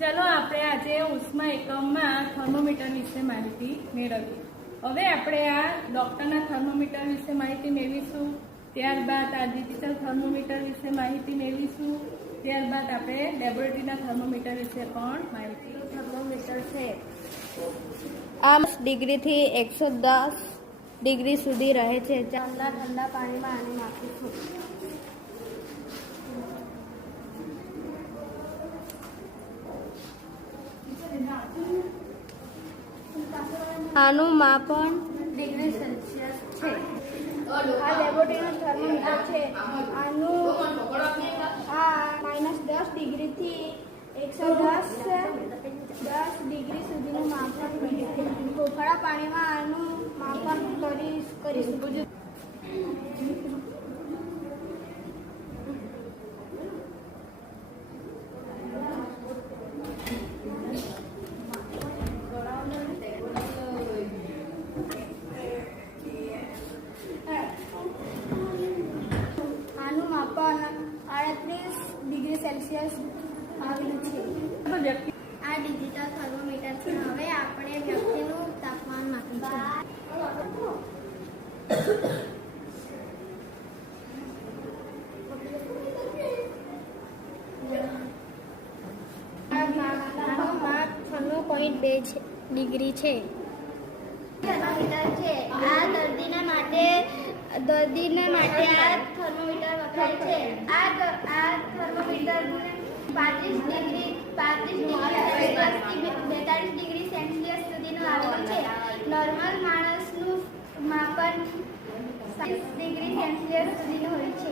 ચલો આપણે આજે ઉષ્મા એકમમાં થર્મોમીટર વિશે માહિતી મેળવીએ. હવે આપણે આ ડૉક્ટરના થર્મોમીટર વિશે માહિતી મેળવીશું. ત્યારબાદ આ ડિજિટલ થર્મોમીટર વિશે માહિતી મેળવીશું. ત્યારબાદ આપણે લેબોરેટરીના થર્મોમીટર વિશે પણ માહિતી. થર્મોમીટર છે? આમ ડિગ્રીથી એકસો દસ ડિગ્રી સુધી રહે છે. ઠંડા ઠંડા પાણીમાં આને નાખીશું આનું માપન ડિગ્રી સેલ્સિયસ છે. આ લેબોરેટરીનું થર્મોમીટર છે. આનું આ માઇનસ દસ ડિગ્રીથી એકસો દસ દસ ડિગ્રી સુધીનું માપન હુફાળા પાણીમાં આનું માપન કરી કરીશું આનું માપન આડત્રીસ ડિગ્રી સેલ્સિયસ આવેલું છે. આ ડિજિટલ થર્મોમીટર છે હવે આપણે વ્યક્તિનું તાપમાન માપીશું છન્નું પોઈન્ટ બે ડિગ્રી છે. થર્મોમીટર છે. આ દર્દીના માટે દર્દીના માટે આ થર્મોમીટર વપરાય છે. આ આ થર્મોમીટર પાંત્રીસ ડિગ્રી પાંત્રીસ ડિગ્રી બેતાળીસ ડિગ્રી સેલ્સિયસ સુધીનું આવેલું છે. નોર્મલ માણસનું માપન ડિગ્રી સેલ્સિયસ સુધીનું હોય છે.